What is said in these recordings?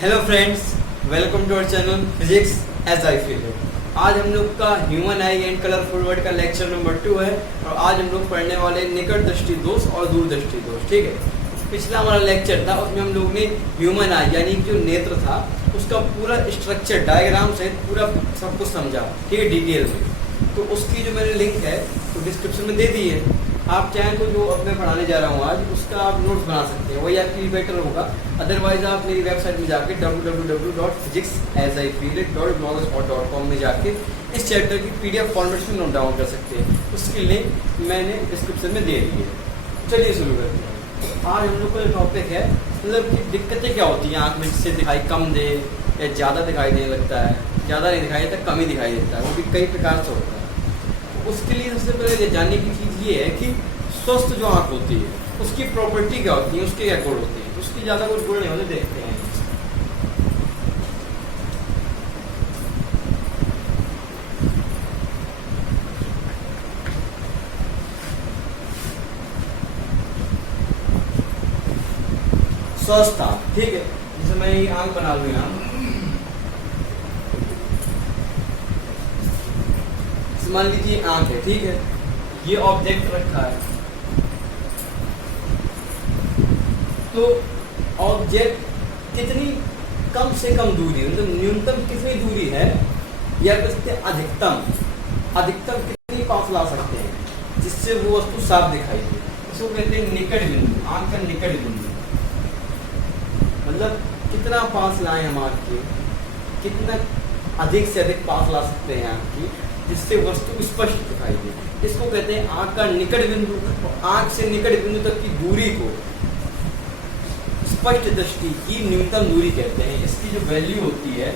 Hello friends, welcome to our channel physics as I feel it. आज हम लोग का human eye and colourful world का lecture number 2 है और आज हम लोग पढ़ने वाले निकट दृष्टि दोष और दूर दृष्टि दोष। ठीक है, पिछला हमारा लेक्चर था, उसमें हम लोग ने ह्यूमन आई यानी जो नेत्र था उसका पूरा स्ट्रक्चर डायग्राम सहित पूरा सब कुछ समझा, ठीक है, डिटेल में। तो उसकी जो मैंने लिंक है तो डिस्क्रिप्शन में दे दी है। आप चाहें तो जो अब मैं पढ़ाने जा रहा हूँ आज उसका आप नोट्स बना सकते हैं, वही आपके लिए बेटर होगा। अदरवाइज आप मेरी वेबसाइट में जाके www.physicsasit.blogspot.com में जाके इस चैप्टर की PDF फॉर्मेट में नोट डाउन कर सकते हैं। उसकी लिंक मैंने डिस्क्रिप्शन में दे दी है। चलिए शुरू करते हैं। आज हम लोग का टॉपिक है मतलब कि दिक्कतें क्या होती हैं आँख में, जिससे दिखाई कम दे या ज़्यादा दिखाई देने लगता है, ज़्यादा नहीं दिखाई देता, कम ही दिखाई देता है, वो भी कई प्रकार से होता है। उसके लिए सबसे पहले जानने की चीज़ ये है कि स्वस्थ जो आँख होती है उसकी प्रॉपर्टी क्या होती है, उसके क्या गुण होते हैं। उसकी ज़्यादा कुछ गुण नहीं होते, देखते हैं। स्वस्थ आँख, ठीक है, जैसे मैं ये आँख बना लूँ यहाँ, मान लीजिए आँख है, ठीक है, ये ऑब्जेक्ट रखा है, तो ऑब्जेक्ट कितनी कम से कम दूरी, मतलब न्यूनतम कितनी दूरी है या कहते हैं अधिकतम कितनी पास ला सकते हैं जिससे वो वस्तु साफ दिखाई दे, इसको कहते हैं निकट बिंदु। आँख का निकट बिंदु मतलब कितना पास लाएं हम आँख के, कितना अधिक से अधिक पास ला सकते हैं आँख की जिससे वस्तु स्पष्ट दिखाई दे, इसको कहते हैं आँख का निकट बिंदु। आँख से निकट बिंदु तक की दूरी को स्पष्ट दृष्टि की न्यूनतम दूरी कहते हैं। इसकी जो वैल्यू होती है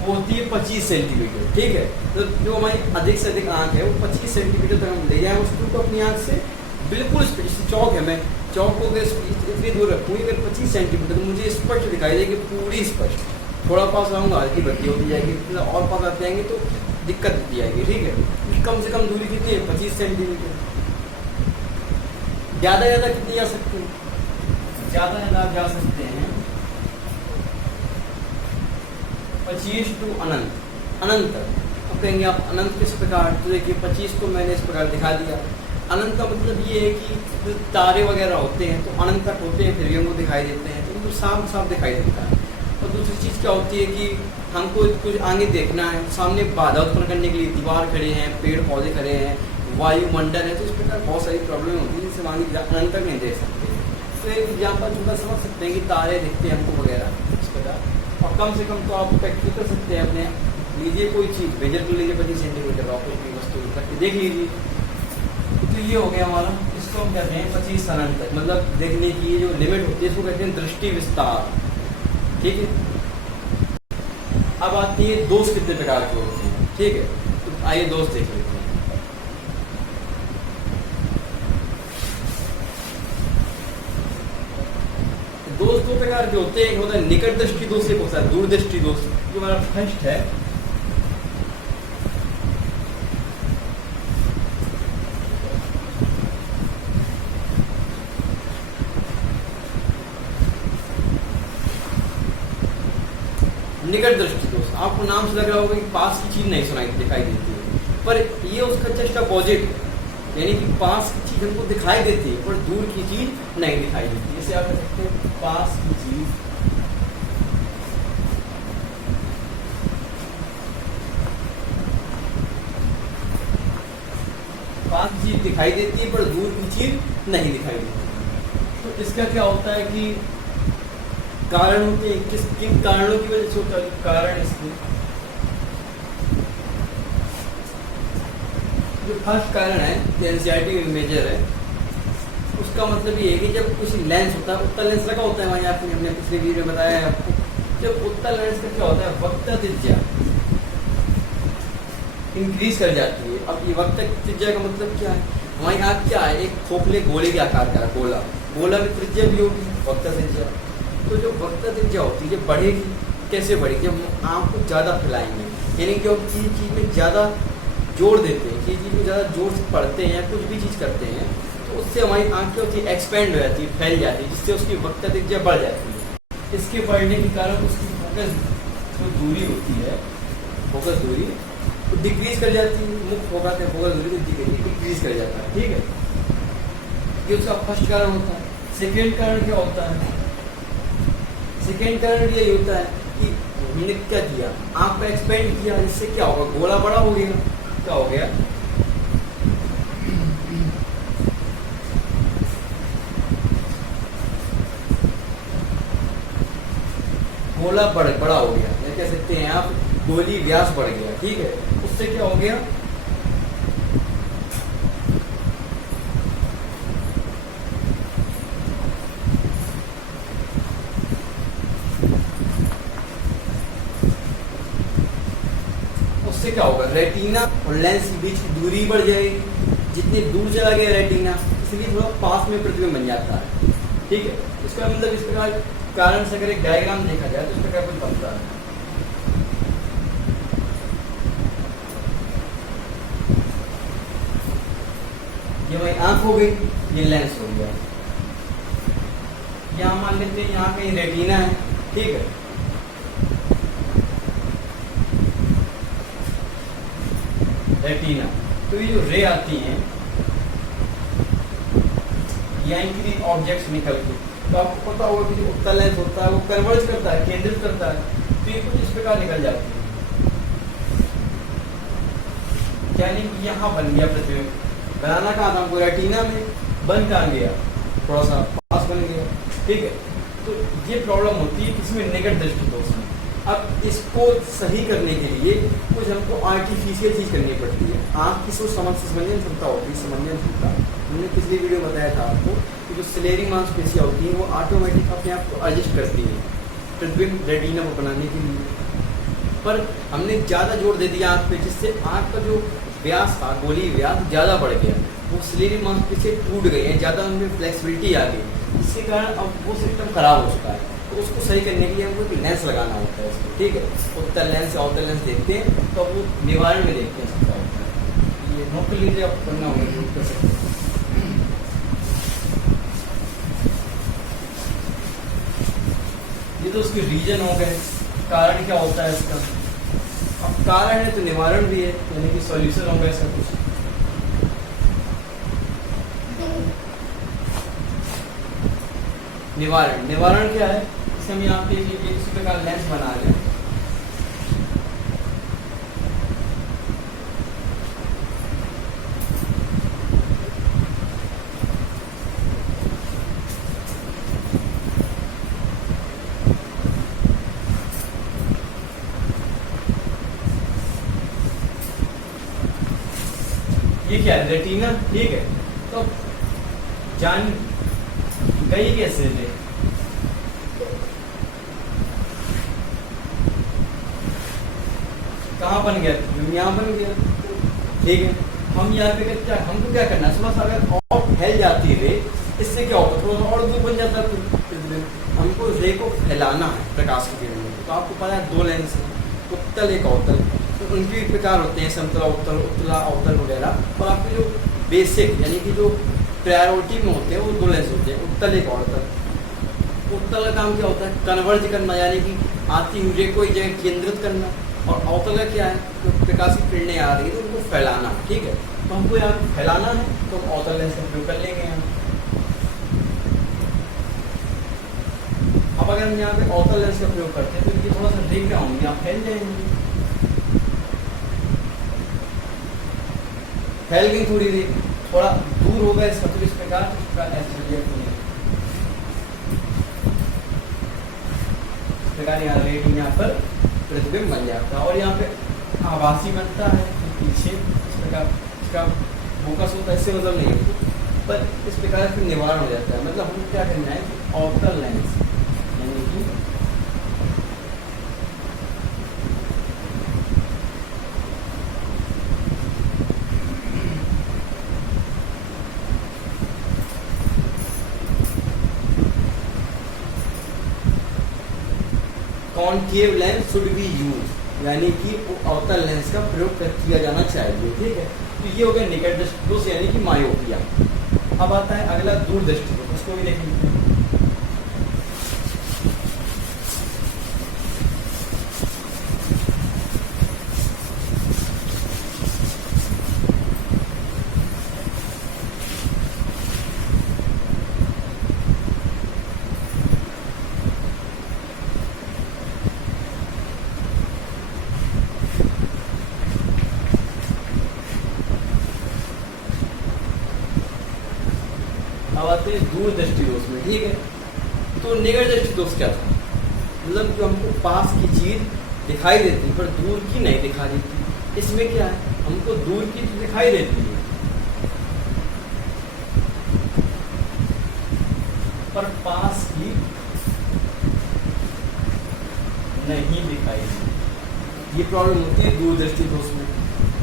वो होती है 25 सेंटीमीटर, ठीक है। तो जो हमारी अधिक से अधिक आँख है वो 25 सेंटीमीटर तक हम ले जाएं वस्तु को अपनी आँख से बिल्कुल स्पष्ट। चौक है, मैं चौक को इतनी दूर रखूँगी अगर 25 सेंटीमीटर तो मुझे स्पष्ट दिखाई देगी, पूरी स्पष्ट। थोड़ा पास आऊँगा हल्की बत्ती होती जाएगी, और पास आते जाएंगे तो दिक्कत होती जाएगी, ठीक है। कम से कम दूरी कितनी है, 25 सेंटीमीटर। ज़्यादा कितनी जा सकती है, ज़्यादा आप जा सकते हैं 25 टू अनंत तक। अब कहेंगे आप अनंत किस प्रकार, तो देखिए 25 को मैंने इस प्रकार दिखा दिया। अनंत का मतलब ये है कि जो तारे वगैरह होते हैं तो अनंत तक होते हैं, फिर भी हमको दिखाई देते हैं, तो उनको साफ दिखाई देता है। और दूसरी चीज़ क्या होती है कि हमको कुछ आगे देखना है, सामने बाधा उत्पन्न करने के लिए दीवार खड़े हैं, पेड़ पौधे खड़े हैं, वायुमंडल है, तो इस प्रकार बहुत सारी प्रॉब्लम होती है जिससे आगे अनंत तक नहीं देख सकते। तो एक एग्जाम्पल छोटा समझ सकते हैं कि तारे दिखते हैं हमको वगैरह इस प्रकार। और कम से कम तो आप प्रैक्टिस कर सकते हैं अपने, लीजिए कोई चीज़ मेजर कर लीजिए 25 सेंटीमीटर, आप कोई वस्तु करके देख लीजिए। तो ये हो गया हमारा, इसको हम कहते हैं 25 अनंत तक, मतलब देखने की जो लिमिट होती है इसको कहते हैं दृष्टि विस्तार, ठीक है। अब आती है दोष कितने प्रकार के होते हैं, ठीक है। तो आइए दोष देख लेते हैं। दोष दो प्रकार के होते हैं, एक होता है निकट दृष्टि दोष, एक होता है दूर दृष्टि दोष। जो हमारा फर्स्ट है निकट दृष्टि दोष। आपको नाम से लग रहा होगा कि पास की चीज नहीं सुनाई दिखाई देती है, पर ये उसका जस्ट अपोजिट है, यानी कि पास की चीज हमको दिखाई देती है पर दूर की चीज नहीं दिखाई देती। जैसे आप कह सकते हैं पास की चीज दिखाई देती है पर दूर की चीज नहीं दिखाई देती। तो इसका क्या होता है कि कारण होते हैं, किन कारणों की वजह से होता है। कारण इसके जो फर्स्ट कारण है एनसीईआरटी मेजर है, उसका मतलब ये है कि जब कुछ लेंस होता है, उत्तल लेंस लगा होता है वहाँ, आपने हमने पिछले वीडियो में बताया है आपको। जब उत्तल लेंस का क्या होता है, वक्रता त्रिज्या इंक्रीज कर जाती है। अब ये वक्रता त्रिज्या का मतलब क्या है, हमारी आँख क्या है, एक खोखले गोले के आकार का गोला में त्रिज्या भी होगी, वक्रता त्रिज्या। तो जो वक्रता त्रिज्या होती है बढ़ेगी, कैसे बढ़ेगी, जब हम आँख को ज़्यादा फैलाएंगे, यानी कि हम किसी चीज़ में ज़्यादा जोड़ देते हैं, किसी चीज़ में ज़्यादा जोर से पढ़ते हैं या कुछ भी चीज़ करते हैं, तो तो उससे हमारी आँख क्या होती है, एक्सपेंड हो जाती है, फैल जाती है, जिससे उसकी वक्र त्रिज्या बढ़ जाती है। इसके बढ़ने के कारण उसकी फोकस जो दूरी होती है, फोकस दूरी तो डिक्रीज कर जाती है, मुख्य फोकस है फोकस दूरी डिक्रीज कर जाता है, ठीक है। ये उसका फर्स्ट कारण होता है। सेकेंड कारण क्या होता है, सेकेंड कारण यही होता है कि हमने क्या किया, आँख को एक्सपेंड किया, जिससे क्या होगा, गोला बड़ा हो गया, क्या हो गया, गोला बड़ा हो गया, या कह सकते हैं आप गोली व्यास बढ़ गया, ठीक है। उससे क्या हो गया, उससे क्या होगा, रेटिना और लेंस के बीच की दूरी बढ़ जाएगी, जितनी दूर चला गया रेटिना, इसलिए थोड़ा पास में प्रतिबिंब बन जाता है, ठीक है। इसका मतलब इस प्रकार कारण से अगर एक डायग्राम देखा जाए तो इस प्रकार कुछ बनता है। ये हमारी आंख हो गई, ये लेंस हो गया, यहाँ मान लेते हैं यहाँ कहीं रेटिना है, ठीक है। रेटिना, तो ये जो रे आती हैं यहाँ की ऑब्जेक्ट्स निकल के, तो आपको पता होगा कि जो उत्तल लेंस होता है वो कन्वर्ज करता है, केंद्रित करता है, तो ये कुछ इस प्रकार निकल जाती है, यानी कि यहाँ बन गया प्रतिबिंब। बनाना कहाँ था हमको, रेटिना में, बन कहाँ गया, थोड़ा सा पास बन गया, ठीक है। तो ये प्रॉब्लम होती है किसमें, निकट दृष्टिदोष में। अब इसको सही करने के लिए कुछ हमको आर्टिफिशियल चीज़ करनी पड़ती है। आँख की समंजन क्षमता होती है, समंजन क्षमता, हमने पिछली वीडियो में बताया था आपको कि जो सिलेरी मांसपेशियाँ होती हैं वो ऑटोमेटिक अपने आप को एडजस्ट करती हैं प्रतिबिंब रेटिना को बनाने के लिए। पर हमने ज़्यादा जोर दे दिया आँख पे, जिससे आँख का जो व्यास था, गोली व्यास ज़्यादा बढ़ गया, वो सिलेरी मांसपेशियाँ टूट गई हैं, ज़्यादा उनमें फ्लेक्सिबिलिटी आ गई, जिसके कारण अब वो सिस्टम खराब हो चुका है। तो उसको सही करने के लिए हमको एक लेंस लगाना होता है इसमें, ठीक है। उत्तल लेंस या अवतल लेंस देखते हैं तो वो निवारण में देखते हैं सबका होता है। ये नोट कर लीजिए, आप करना होगा, नोट कर सकते हैं। ये तो उसके रीजन हो गए। कारण क्या होता है इसका, अब कारण है तो निवारण भी है, यानी कि सॉल्यूशन हो गया इसका कुछ। निवारण, निवारण क्या है, इसे हम यहाँ पे इस प्रकार लेंस बना रहे हैं, ये क्या है, रेटिना, ठीक है। तो जान गई कैसे थे, कहाँ बन गया, यहाँ बन गया, ठीक है। हम यहाँ पे क्या, हमको क्या करना है, थोड़ा सा अगर और फैल जाती रे, इससे क्या होगा, थोड़ा सा और दूर बन जाता है। हमको रे को फैलाना है प्रकाश की किरण में, तो आपको पता है दो लेंस है, उत्तल एक अवतल, तो उनके भी प्रकार होते हैं, समतल उत्तल, उत्तला अवतल वगैरह। और आपके जो बेसिक यानी कि जो प्रायोरिटी में होते हैं वो दो लेंस होते हैं, उत्तल एक अवतल। उत्तल का काम क्या होता है, कन्वर्ज करना, यानी कि आती हुई रे को एक जगह केंद्रित करना। और अवतल का क्या है, जो प्रकाश की किरणें आ रही है तो उनको फैलाना, ठीक है। तो हमको यहाँ फैलाना है तो हम अवतल लेंस का प्रयोग कर लेंगे यहाँ। अब अगर हम यहाँ पे अवतल लेंस का प्रयोग करते हैं तो इनकी थोड़ा सा रे क्या होंगे, यहाँ फैल जाएंगे, फैल गई थोड़ी रे, थोड़ा दूर होगा इसका, तो इस प्रकार यहाँ रेटिना यहाँ पर प्रतिबिंब बन जाता है। और यहाँ पे आभासी बनता है पीछे, इस प्रकार इसका फोकस होता है, इससे मतलब नहीं है, पर इस प्रकार से निवारण हो जाता है। मतलब हमें क्या करना है कि अवतल लेंस यानी कि concave lens should be use, यानी कि अवतल लेंस का प्रयोग किया जाना चाहिए, ठीक है। तो ये हो गया निकट दृष्टिदोष यानी कि मायोपिया। अब आता है अगला दूरदृष्टि दोष, उसको भी देख लेते हैं। अब आते हैं दूरदृष्टि दोष में, ठीक है। तो निकट दृष्टि दोष क्या था, मतलब जो हमको पास की चीज दिखाई देती पर दूर की नहीं दिखाई देती। इसमें क्या है, हमको दूर की तो दिखाई देती है पर पास की नहीं दिखाई देती। ये प्रॉब्लम होती है दूरदृष्टि दोष में।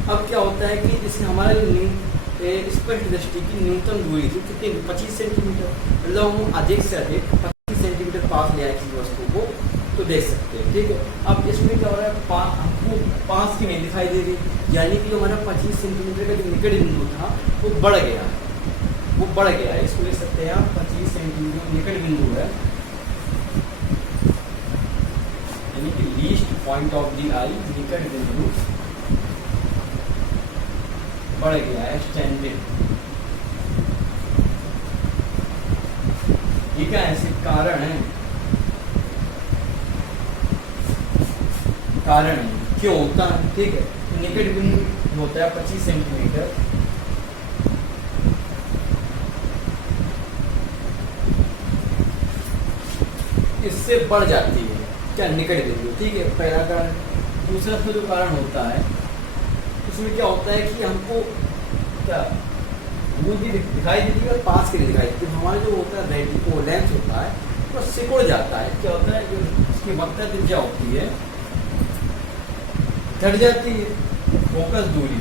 अब क्या होता है कि जैसे हमारा जो स्पष्ट दृष्टि की न्यूनतम दूरी थी कितनी, 25 सेंटीमीटर, मतलब हम अधिक से अधिक 25 सेंटीमीटर पास ले आए किसी वस्तु को तो देख सकते हैं, ठीक है। अब इसमें क्या हो रहा है, हमको पास की नहीं दिखाई दे रही, यानी कि जो हमारा 25 सेंटीमीटर का जो निकट बिंदु था वो बढ़ गया है, वो बढ़ गया है। इसको लिख सकते हैं आप 25 सेंटीमीटर निकट बिंदु है, यानी कि लीस्ट पॉइंट ऑफ द आई, निकट बिंदु बढ़ गया है, एक्सटेंडेड। ठीक है, ऐसे कारण है, कारण है क्यों होता है, ठीक है। निकट बिंदु होता है 25 सेंटीमीटर, इससे बढ़ जाती है क्या, निकट बिंदु, ठीक है, पहला कारण। दूसरा जो कारण होता है उसमें क्या होता है कि हमको क्या दूर भी दिखाई देती है और पास की नहीं दिखाई देती। हमारा जो होता है वो लेंस होता है वो सिकुड़ जाता है, क्या होता है जो इसकी वक्रता त्रिज्या होती है घट जाती है, फोकस दूरी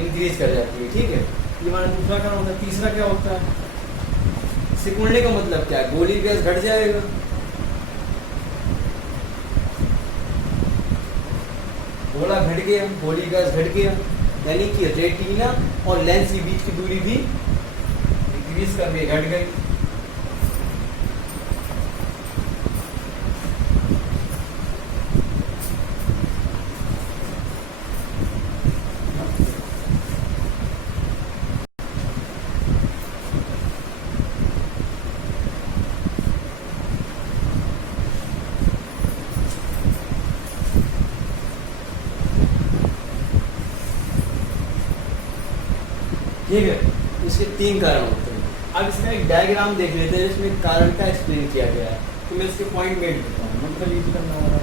इंक्रीज कर जाती है, ठीक है। ये हमारा दूसरा कारण होता है। तीसरा क्या होता है, सिकुड़ने का मतलब क्या है, गोली व्यास घट जाएगा, गोला घट गया, गोली व्यास घट गया, यानी कि रेटिना और लेंस के बीच की दूरी भी इंक्रीज कर गई, घट गई। ठीक है, इसके 3 कारण होते हैं। अब इसका एक डायग्राम देख लेते हैं जिसमें कारण का एक्सप्लेन किया गया है। तो मैं इसके पॉइंट मेट देता हूँ, मतलब यूज करना होगा,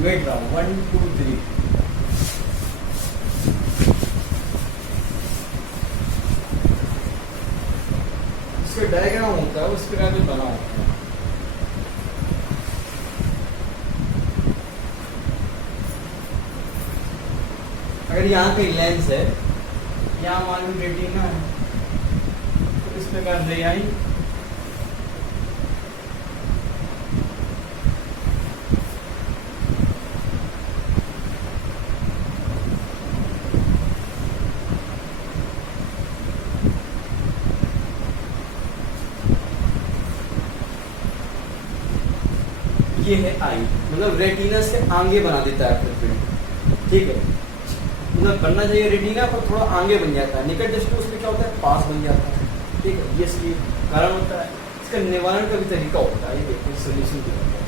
मेट रहा हूँ 1 2 3। इसका डायग्राम होता है उस प्रकार से बना होता है। अगर यहाँ कहीं लेंस है, यहाँ मान लो रेटिना है, तो इस प्रकार से आई ये है आई, मतलब रेटिना से आगे बना देता है फिर, ठीक है। मतलब बनना चाहिए रेटिना पर थोड़ा आगे बन जाता है, निकट दृष्टि उसमें क्या होता है, पास बन जाता है, ठीक है। ये इसकी कारण होता है। इसका निवारण का भी तरीका होता है, ये देखिए सोल्यूशन भी होता है।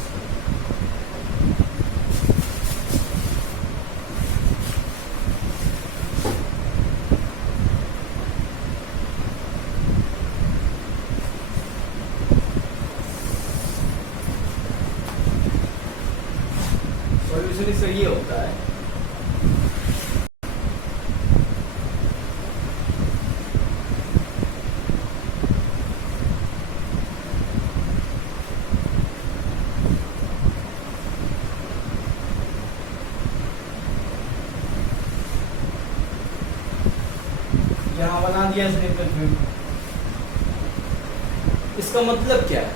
सॉल्यूशन इसका ये होता है, यहाँ बना दिया इसने पृथ्वी। इसका मतलब क्या है,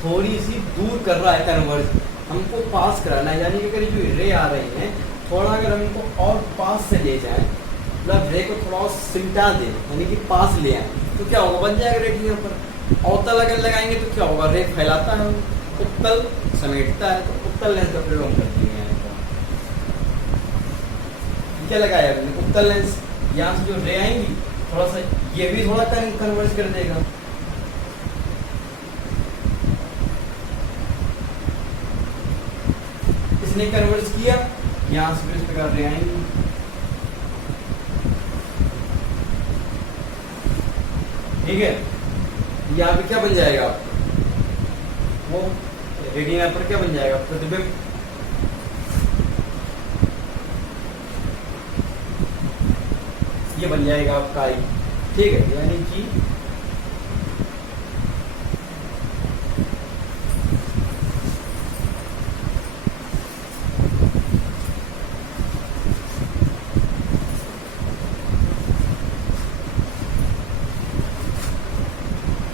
थोड़ी सी दूर कर रहा है कन्वर्ज, हमको पास कराना है, यानी कि अगर जो रे आ रही हैं थोड़ा अगर हम इनको और पास से ले जाएं, मतलब रे को थोड़ा और सिमटा दें, यानी कि पास ले आए, तो क्या होगा, बन जाएगा रेटिना पर। अवतल अगर लगाएंगे तो क्या होगा, रे फैलाता है, उत्तल समेटता है, तो उत्तल लेंस का प्रयोग हम करते हैं। क्या लगाया हमने, उत्तल लेंस। यहाँ से जो रे आएंगी थोड़ा सा ये भी थोड़ा कन्वर्ज कर देगा, इसने कन्वर्ज किया, यहाँ से भी इस प्रकार रे आएंगी। ठीक है, यहाँ पे क्या बन जाएगा आपको, वो रेटिना पर क्या बन जाएगा, प्रतिबिंब। ये बन जाएगा आपका आई। ठीक है, यानी कि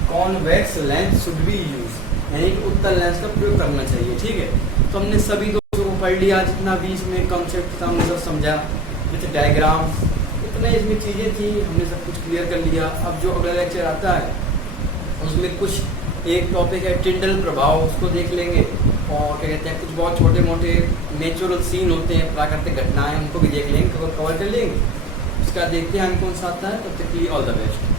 convex lens should be use, यानी कि उत्तल लेंस का प्रयोग करना चाहिए। ठीक है, तो हमने सभी दोस्तों को पढ़ लिया, जितना भी इसमें कॉन्सेप्ट था हमने सब समझा, विथ डायग्राम, इतने इसमें चीज़ें थी, हमने सब कुछ क्लियर कर लिया। अब जो अगला लेक्चर आता है उसमें कुछ एक टॉपिक है टिंडल प्रभाव, उसको देख लेंगे, और क्या कहते हैं कुछ बहुत छोटे मोटे नेचुरल सीन होते हैं, प्राकृतिक घटनाएं, उनको भी देख लेंगे, कवर कर लेंगे। उसका देखते हैं हम कौन सा आता है। तब तक के लिए ऑल द बेस्ट।